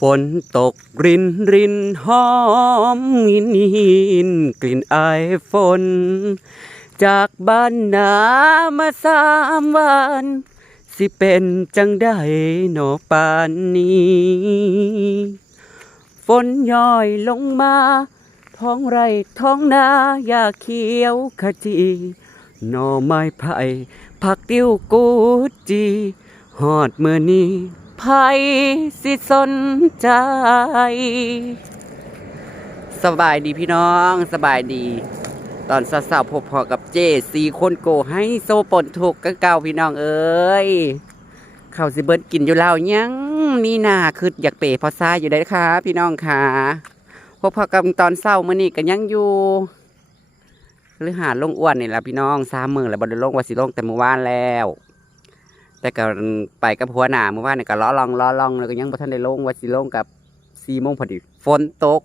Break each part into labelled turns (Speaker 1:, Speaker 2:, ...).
Speaker 1: ฝนตกรินรินหอมหินหินกลิ่นไอฝน จากบ้านนามาสามวัน สิเป็นจังได้หนอปานนี้ ฝนย่อยลงมา ท้องไร่ท้องนาหญ้าเขียวขจีหน่อไม้ไผ่ผักติ้วกูดจี หอดเมื่อนี้ ไผ่สิสนใจ สบายดีพี่น้องสบายดี ตอนสาวๆพบพอกับเจสีคนโกให้โซปนถูกกเก่าพี่น้องเอ้ยเข้าสิเบิดกินอยู่แล้วยังมีหนาคืออยากเป๋พอซ่าอยู่ได้ค่ะ พี่น้องค่ะพบพอกับตอนเศร้ามื่อนี้กันยังอยู่หรือหาลงอ้วนนี่แหละพี่น้องสามมือแล้วบไดลงว่าสิลงแต่เมื่อวานแล้ว แต่ก็ไปกับหัวหน้าเมื่อวานนี่ก็ล้อลองล้อลองแล้วก็ยังบ่ทันได้ลงว่าสิลงกับสี่โมงพอดีฝนตก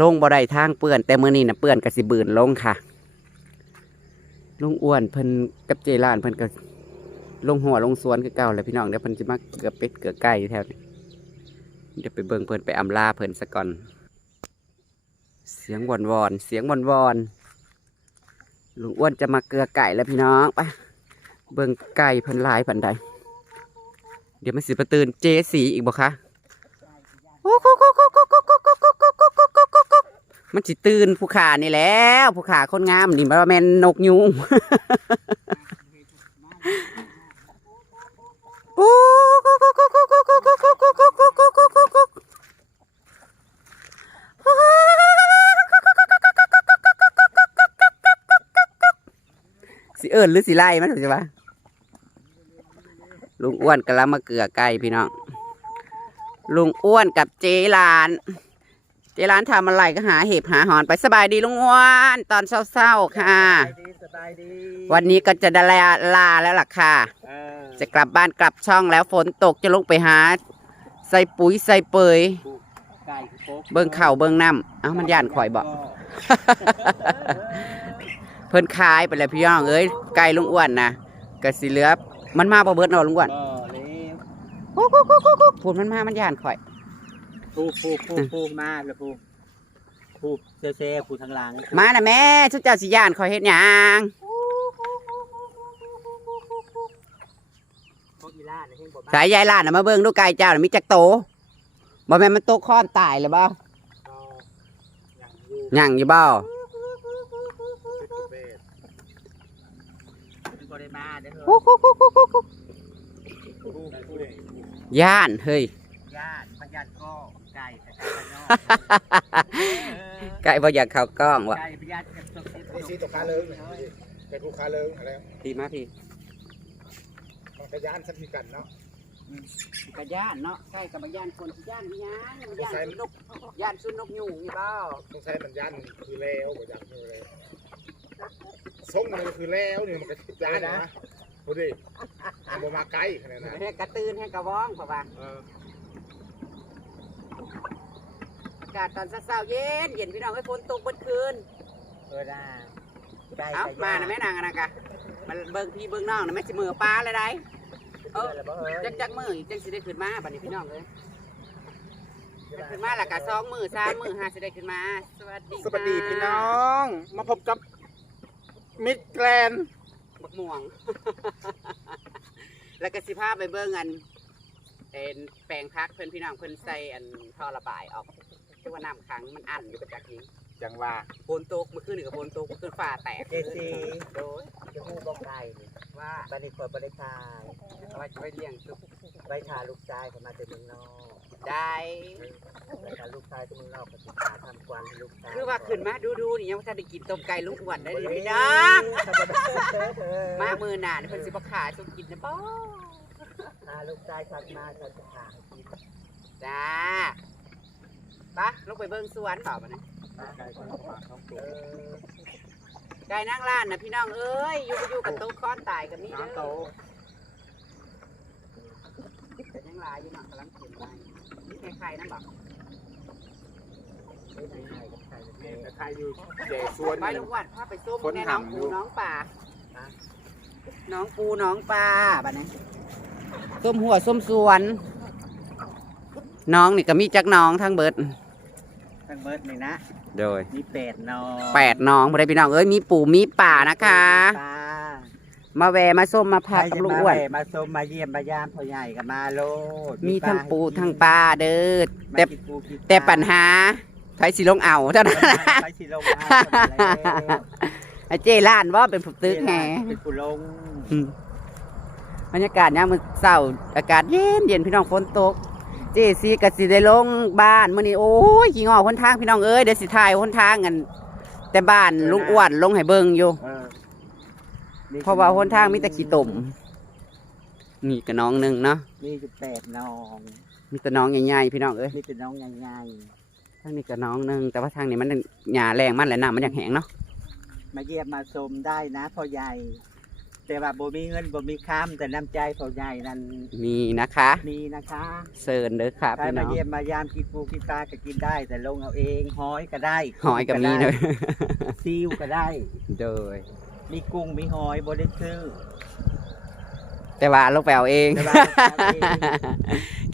Speaker 1: ลงบ่ได้ทางเปื้อน แต่มื้อนี้น่ะเปื้อนก็สิบืนลงค่ะลุงอ้วนเพิ่นกับเจร้านเพิ่นก็ลงหัวลงสวนคือเก่าแหล้วพี่น้องเดี๋ยวเพิ่นสิมาเกือบเป็ดเกือบไก่แถวนี้เดี๋ยวไปเบิ่งเพิ่นไปอำลาเพิ่นซะก่อน เสียงวอนวอนเสียงวอนวอนลุงอ้วนจะมาเกลือไก่แล้วพี่น้องไป เบิ่งไก่พันลายพันใด เดี๋ยวมันสิประตื่นเจสีอีกบ่คะมันสิตื่นผู้ขานี่แล้ว ผู้ขาคนงามนี่บ่ว่าแม่นนกยุง สิเอิญหรือสิไล่มันถูกปะลุงอ้วนกำลังมาเกลือไก่พี่น้องลุงอ้วนกับเจหลาน เจหลานทำอะไรก็หาเห็บหาหอนไปสบายดีลุงอ้วนตอนเศร้าๆค่ะ
Speaker 2: ดีสบายดี
Speaker 1: วันนี้ก็จะได้ลาลาแล้วล่ะค่ะ
Speaker 2: เออ
Speaker 1: จะกลับบ้านกลับช่องแล้วฝนตกจะลงไปหา ใส่ปุ๋ยใส่เปย
Speaker 2: ไก่โคก
Speaker 1: เบิ่งเข่าวเบิ่งน้ำเอ้ามันย่านข่อยบอก เพิ่นขายไปแล้วพี่น้องเอ้ยไก่ลุงอ้วนนะก็สิเหลือมันมาบ่เบิดเนาะลุงอ้วน
Speaker 2: บ่เลย
Speaker 1: พูดมันมามันย่านข่อย
Speaker 2: ผูผูผูผูมาแล้วผูผูเซ่เซ่ผูทางหลัง
Speaker 1: มาน่ะแม่ชุดเจ้าสิย่านข่อยเฮ็ดหยัง
Speaker 2: พวกอีล่าเนี่ยเพิ่งบอกมา
Speaker 1: สายยายหล้านน่ะมาเบิ่งดูไก่เจ้าน่ะมีจักโตบ่แม่นมันโตค้อนตายเลยบ่
Speaker 2: เอาอย่างอยู่
Speaker 1: ยังอยู่บ่
Speaker 2: เพิ่งบ่ได้มา เด้อ
Speaker 1: ฮู้ฮู้ฮู้ฮู้ฮู้ฮู้ย่านเฮ้ย
Speaker 2: ญาติพญาติก็ไก่แต่ไก่
Speaker 1: บ่อยากเข้ากล้องว่ะ
Speaker 2: ไก่พญาติกับสุก
Speaker 3: นี่ซีตกคาเลิงเป็นผู้คาเลิงอะไร
Speaker 1: พี่มาพี่
Speaker 3: มันก็ย่านสักทีกันเนาะ
Speaker 1: ก็ย่านเนาะไก่กับบ่ย่านคนสิย่านอียังมันย่านสุนกย่านสุนกยุงนี่บ่า
Speaker 3: ต้องใช้มันย่านคือแล้วบ่ย่านคือแล้ว ส่งมันก็คือแล้วนี่มันก็ย่านนะพูดดิมันบ่มาไกลขนาดนั้น
Speaker 1: ให้กระตื่นให้กระว้องเพราะว่า
Speaker 3: เออ
Speaker 1: อากาศตอนเช้าๆเย็นเย็นพี่น้องให้ฝนตกเบิดคืน
Speaker 2: เออได้ไก่
Speaker 1: เอ้ามาน่ะแม่นางอะนะกะมันเบิ่งพี่เบิ่งน้องน่ะแม่สิมือปลาเลยได้เออ
Speaker 2: เออ
Speaker 1: จักจักมืออีกจังสิได้ขึ้นมาบัดนี้พี่น้องเอ้ยได้ขึ้นมาแล้วก็สองมือสามมือห้าสิได้ขึ้นมาสวัสดี
Speaker 3: สวัสดีพี่น้อง มาพบกับ มิดแกรน
Speaker 1: บักม่วง แล้วก็สิพาไปเบิ่งอันเป็นแปลงพักเพิ่นพี่น้องเพิ่นใส่อันท่อระบายออกที่ว่าน้ำขังมันอั้นอยู่ประจักษ์นี้
Speaker 3: จังว่า
Speaker 1: ฝนตกเมื่อคืนนี่ก็ฝนตกเมื่อคืนฟ้าแตก
Speaker 2: เจซี
Speaker 1: โดย
Speaker 2: จะพูดบอกไก่นี่
Speaker 1: ว่า
Speaker 2: บันนี้เปิดบริการ
Speaker 1: เอาไว้จะไปเลี้ยงสุก
Speaker 2: ใบชาลูกชายเขามาจากเมืองนอก
Speaker 1: ได้
Speaker 2: ใบชาลูกชายจากเมืองนอกปฏิบัติทำควันให้ลูกชาย
Speaker 1: คือว่าขึ้นมาดูดูๆนี่ยังว่าจะได้กินต้มไก่ลุงอ้วนได้ดิพี่น้องมามือหนาเนี่ยเพิ่นสิบ่ขายสุกกินนะป้อ
Speaker 2: พาลูกชายขับมาฉันจะพาให้กิน
Speaker 1: จ้าไปะลงไปเบิ่งสวนต่อมานะ
Speaker 2: เออ
Speaker 1: ไก่นั่งร้านนะพี่น้องเอ้ยอยู่ก็อยู่กับโต๊ะค้อนตายกับนี่เด้
Speaker 3: น้ำโต
Speaker 1: อ แต่ยังหลายอยู่เนาะกำลัง เขียนไว้นี่ใครๆนั่นบอก
Speaker 2: ไม่ได้ไข่กับไข่กับ
Speaker 3: นี่
Speaker 2: แม่
Speaker 3: แต่ใครอยู่เจ๋สวน
Speaker 1: ไปลุงอ้วนพาไปส้ม
Speaker 3: คน
Speaker 1: แน่น้อง
Speaker 3: ทำ
Speaker 1: ปู
Speaker 3: อยู่
Speaker 1: น้องปลาน้องปูน้องปลาบัดนี้ส้มหัวส้มสวน น้องนี่ก็มีจักน้องทั้งเบิด
Speaker 2: ทั้งเบิดนี่นะ
Speaker 1: โดย
Speaker 2: มีแปดนอ
Speaker 1: แปดน้องบ่ได้พี่น้องเอ้ยมีปู่มีป่านะคะ
Speaker 2: ปลา
Speaker 1: มาแวะมาส้มมาพักกับลุงอ้วน
Speaker 2: ใครจะมาแวะมาชมมาเยี่ยมมายามพ่อใหญ่กับมาโลด
Speaker 1: มีทั้ง
Speaker 2: ปลา
Speaker 1: ปู
Speaker 2: ให้กิน
Speaker 1: ทั้งปลาเด้อ
Speaker 2: มา
Speaker 1: แต่
Speaker 2: กินปูกินปลา
Speaker 1: แต่ปัญหาไผสิลงเอาเท่านั้น
Speaker 2: ไปสิลงเอาเท่านั้นแหละ
Speaker 1: ไอ้เจล้านว่าเป็นผู้ตึกแห
Speaker 2: เป็นผู้ลง
Speaker 1: อืมบรรยากาศยามมื้อเช้าอากาศเย็นเย็นพี่น้องฝนตก เจซีก็สิได้ลงบ้านมื้อนี้โอ้ยขี้งอหนทางพี่น้องเอ้ยเดี๋ยวสิถ่ายหนทางกันแต่บ้านลุงอ้วนลงให้เบิ่งอยู่
Speaker 2: เออ
Speaker 1: เพราะว่าหนทางมีแต่ขี้ตมนี่ก็น้องหนึงเนาะ
Speaker 2: มีสิบแปดน้อง
Speaker 1: มีแต่น้องใหญ่ๆพี่น้องเอ้ย
Speaker 2: มีแต่น้องใหญ่
Speaker 1: ทางนี้ก็น้องหนึงแต่ว่าทางนี้มันหญ้าแรงมันแหละน้ำมันอยากแห้งเนาะ
Speaker 2: ๆมาเยี่ยมมาชมได้นะพ่อใหญ่ แต่ว่าบ่มีเงินบ่มีค้ำแต่น้ำใจพ่อใหญ่นั้น
Speaker 1: มีนะคะ
Speaker 2: มีนะคะ
Speaker 1: เซิร์นเด้อค่ะ
Speaker 2: ถ้า
Speaker 1: พี่น้
Speaker 2: มา
Speaker 1: อง
Speaker 2: เยี่ยมมายามกินปูกินปลาก็กินได้ แต่ลงเอาเองหอยก็ได้
Speaker 1: หอยกับมี
Speaker 2: ได้
Speaker 1: เนย
Speaker 2: ซิวก็ได้
Speaker 1: โดย
Speaker 2: มีกุ้งมีหอยบ่ได้ซื้อ
Speaker 1: แต่ว่าลงไปเอาเอง
Speaker 2: แต่ว่าเอาเอง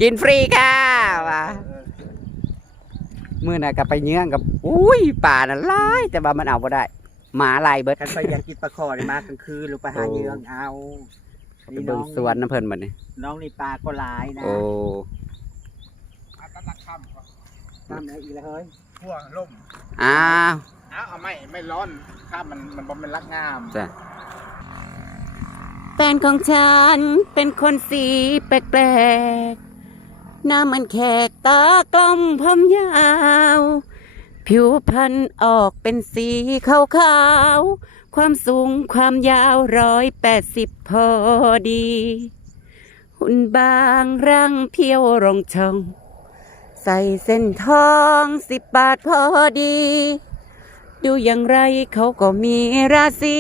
Speaker 1: กินฟรีค่ะว่า
Speaker 2: เออ
Speaker 1: มื่อน่ะกับไปเยื้องกับอุ้ยป่าน่ะหลายแต่ว่ามันเอาบ่ได้หมาลายเบิด
Speaker 2: คันไปอยากกินปลาคอได้มากลางคืนลงไปหาเหยื่อเอา
Speaker 1: ไปเบิ่งสวนน้ำเพิ่นบัดนี้
Speaker 2: น้องนี่ปลาก็หลายนะ
Speaker 1: โอ้
Speaker 3: อาตนักค่ำก็
Speaker 2: ทำอะไรอีกแล้วเฮ้ย
Speaker 3: ทั่วล่ม
Speaker 1: อ้าว
Speaker 3: อ้าวเอาไม่ไม่ร้อนข้ามมันมันบ่เป็นรักงาม
Speaker 1: จ้ะแฟนของฉันเป็นคนสีแปลกๆหน้ามันแขกตากลมผมยาว ผิวพรรณออกเป็นสีขาวๆ ความสูงความยาวร้อยแปดสิบพอดี หุ่นบางร่างเพียวรองชอง ใส่เส้นทองสิบบาทพอดี ดูอย่างไรเขาก็มีราศี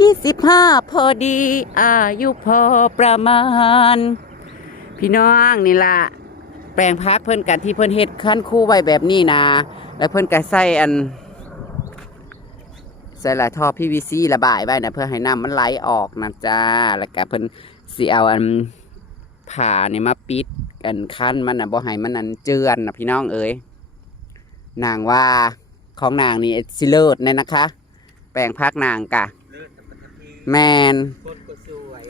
Speaker 1: ยี่สิบห้าพอดี อายุพอประมาณ พี่น้องนี่ละแปลงพักเพิ่นกันที่เพิ่นเฮ็ดขั้นคู่ไว้แบบนี้นะ แล้วเพิ่นก็ใส่อันใส่ลายท่อ PVC ระบายไว้นะเพื่อให้น้ำมันไหลออกนะจ้าแล้วก็เพิ่นสิเอาอันผ่านี่มาปิดกันคั้นมันนะบ่ให้มันนันเจือนนะพี่น้องเอ๋ยนางว่า ของนางนี่สิเลิศเนี่ยนะคะ แปลงพักนางกะ
Speaker 2: เลือดตะปะที
Speaker 1: แมน
Speaker 2: คนก็สวย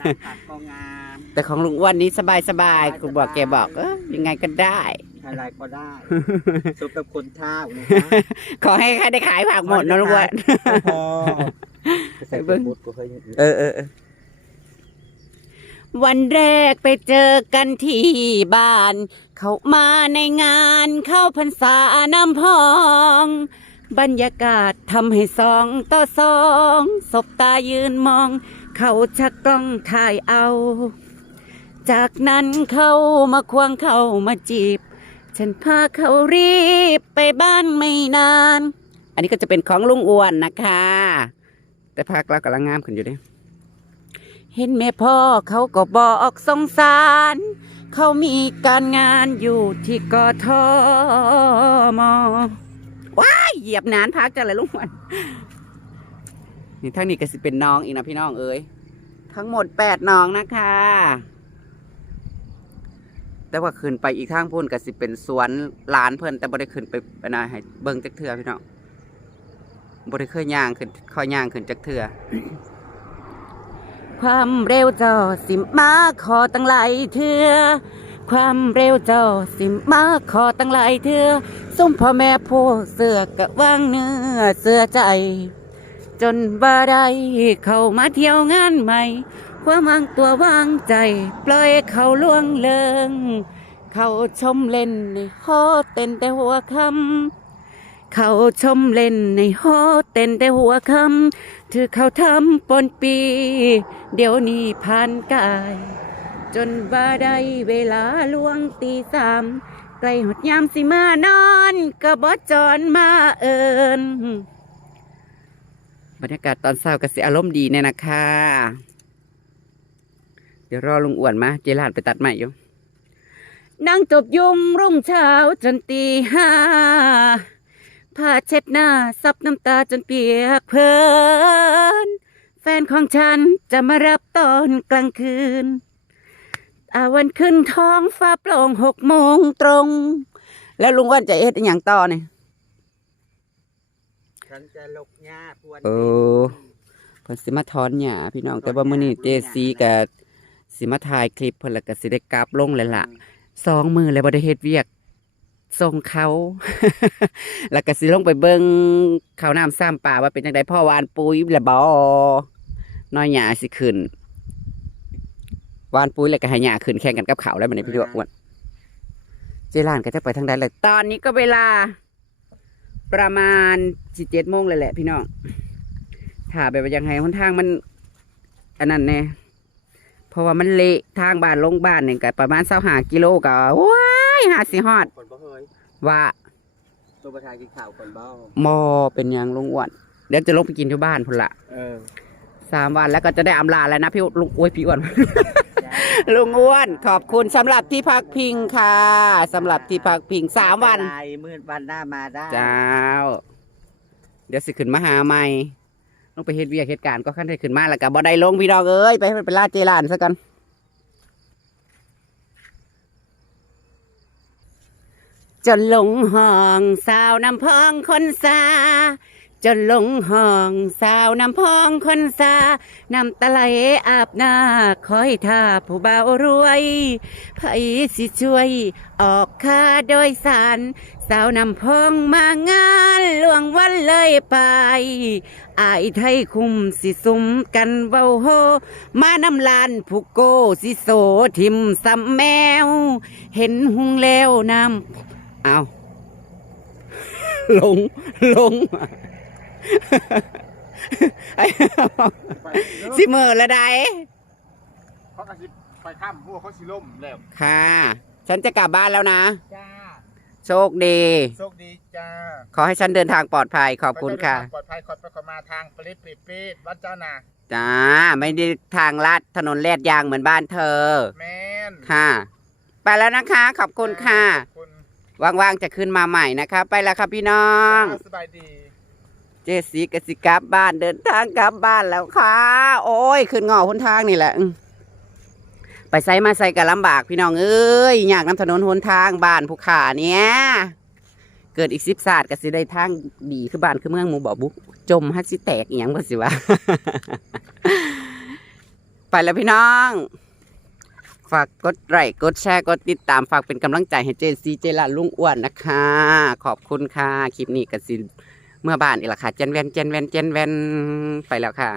Speaker 2: หน้าตาก็งาม
Speaker 1: แต่ของลุงอ้วนนี้สบายสบายๆคุณบอกแกบอกเออยังไงก็ได้
Speaker 2: อะไรก็ได้สมกับคนท่านะ
Speaker 1: ขอให้ใครได้ขายผักหมดนะลุงอ้วน
Speaker 2: พอ
Speaker 1: ใส่เบิ่ง
Speaker 2: บุตรก็เคยเห็น
Speaker 1: เออเออเออวันแรกไปเจอกันที่บ้าน เขามาในงานเข้าพรรษาน้ำพอง บรรยากาศทำให้สองต่อสองสบตายืนมอง เขาชักกล้องถ่ายเอา จากนั้นเขามาควงเขามาจีบ ฉันพาเขารีบไปบ้านไม่นาน อันนี้ก็จะเป็นของลุงอ้วนนะคะ แต่ภาคเรากำลังงามขึ้นอยู่เด้เห็นแม่พ่อเขาก็บอกสงสาร เขามีการงานอยู่ที่กทมว้ายเหยียบนานพักจังเลยลุงวันนี่ทั้งนี้ก็สิเป็นน้องอีกนะพี่น้องเอ้ยทั้งหมดแปดน้องนะคะ แต่ว่าขึ้นไปอีกทางพุ่นก็สิเป็นสวนหลานเพิ่นแต่บ่ได้ขึ้นไปปานใดให้เบิ่งจักเทื่อพี่น้องบ่ได้เคยย่างขึ้นค่อยย่างขึ้นจักเทื่อ ความเร็วจ้าสิมาขอตั้งหลายเทือความเร็วจ้าสิมาขอตั้งหลายเทือส้มพ่อแม่ผู้เสือกะวางเนื้อเสือใจ จนบ่ได้เข้ามาเที่ยวงานใหม่ ความวางตัววางใจ ปล่อยเขาล่วงเลิง เขาชมเล่นในฮอเต้นแต่หัวคำ เขาชมเล่นในฮอเต้นแต่หัวคำถือเขาทำปนปี เดี๋ยวนี้ผ่านกาย จนบ่าได้เวลาล่วงตีสามใกล้หดยามสิมานอนก็บ่จอนมาเอินบรรยากาศตอนเช้าก็สิอารมณ์ดีเนี่ยนะคะ เดี๋ยวรอลุงอ้วนมา เจลาดไปตัดใหม่อยู่นั่งจบยุงรุ่งเช้าจนตีห้า ผ้าเช็ดหน้า ซับน้ำตาจนเปียกเพลินแฟนของฉันจะมารับตอนกลางคืนอาวันขึ้นท้องฟ้าโปร่งหกโมงตรง แล้วลุงอ้วันจะเอ็ดอหย่างต่อเนี่ย
Speaker 2: ฉันจะลกหญ้าพรวน
Speaker 1: เออเพิ่นสิมาถอนหญ้าพี่น้องแต่ว่ามื้อนี้เจซีกับสิมาถ่ายคลิปเพิ่นแล้วก็สิได้กราบลงแล้วล่ะสองมือแล้วบ่ได้เฮ็ดเวียก ส่งเขา แล้วก็สิลงไปเบิ่งข้าวน้ำซ้ำป่าว่าเป็นจังไดพ่อหวานปุ๋ยแล้วบ่น้อยหญ้าสิขึ้นหวานปุ๋ยแล้วก็ให้หญ้าขึ้นแข่งกันกับเขาวแล้วบัดนี้พี่น้องอ้วนเจร้านก็จะไปทางใดเลย ตอนนี้ก็เวลา ประมาณ17โมงเลยแหละพี่น้องถ้าแบบว่ายังไงหนทางมัน อันนั้นแน่เพราะว่ามันเละทางบ้านลงบ้านเนี่ยก็ประมาณเสาหากิโลก็ว้า ยหาสิฮอด
Speaker 2: คนบ่เฮย
Speaker 1: ว่า
Speaker 2: ตัวประธานกินข้าวคนบ่
Speaker 1: มอเป็นหยังลุงอ้วนเดี๋ยวจะลงไปกินที่บ้านพุ่นละ
Speaker 2: เออ
Speaker 1: สามวันแล้วก็จะได้อำลาแล้วนะพี่ลุงโอ้ยพี่อ้วน ลุงอ้วน ขอบคุณสำหรับที่พักพิงค่ะสำหรับที่พักพิงสามวัน
Speaker 2: ไได้มืดวันหน้ามาได้
Speaker 1: เจ้า เดี๋ยวสิขึ้นมาหาใหม่ต้องไปเฮ็ดเวียกเหตุการณ์ก็ขั้นได้ขึ้นมาแล้วก็บ่ได้ลงพี่ดอกเอ้ยไปให้มันไปลาดเจรานซะกัน จนหลงห้องสาวน้ำพองคนสาจนหลงห้องสาวน้ำพองคนสาน้ำตาไหลอาบหน้าคอยท่าผู้เบารวยไผสิช่วยออกค่าโดยสาร สาวน้ำพองมางานหลวงวันเลยไปอายไทยคุมสิสุมกันเบาโฮ มานำลานผู้โกสิโสทิมซ้ำแมว เห็นหุงแล้วน้ำ เอาลงลงไอ้สิเมื่อละได
Speaker 3: เขากระสิไปข้ามพวกเขาสิล่มแล้ว
Speaker 1: ค่ะ ฉันจะกลับบ้านแล้วนะ
Speaker 2: จ้า
Speaker 1: โชคดี
Speaker 3: โชคดีจ้า
Speaker 1: ขอให้ฉันเดินทางปลอดภัยขอบคุณค่ะ
Speaker 3: ปลอดภัยขอดไปขอดมาทางปริปริปิดวัดเจ้านา
Speaker 1: จ้า ไม่ได้ทางลาดถนนแลดยางเหมือนบ้านเธอ
Speaker 3: แมน
Speaker 1: ค่ะ ไปแล้วนะคะ ขอบคุณค่ะ
Speaker 3: ขอบคุณ
Speaker 1: ว่างๆจะขึ้นมาใหม่นะคะไปแล้วครับพี่น้อง
Speaker 3: สบายดี
Speaker 1: เจสีกสิกลับบ้านเดินทางกลับบ้านแล้วค่ะ โอ้ย ขึ้นงอหนทางนี่แหละอืมไปใส่มาใส่กันลำบากพี่น้องเอ้ยอยากนำถนนหนทางบ้านภูขาเนี่ยเกิดอีกสิบศาสตร์ก็สิได้ทางดีคือบ้านคือเมืองหมูบ่อบุกจมฮักสิแตกอหย่างบ่สิวะ ไปแล้วพี่น้อง ฝากกดไลค์กดแชร์กดติดตามฝากเป็นกำลังใจให้เจซีเจลาลุงอ้วนนะคะ ขอบคุณค่ะ คลิปนี้ก็สิเมื่อบ้านอีกละค่ะเจนแวนเจนแวนเจนแวนไปแล้วค่ะ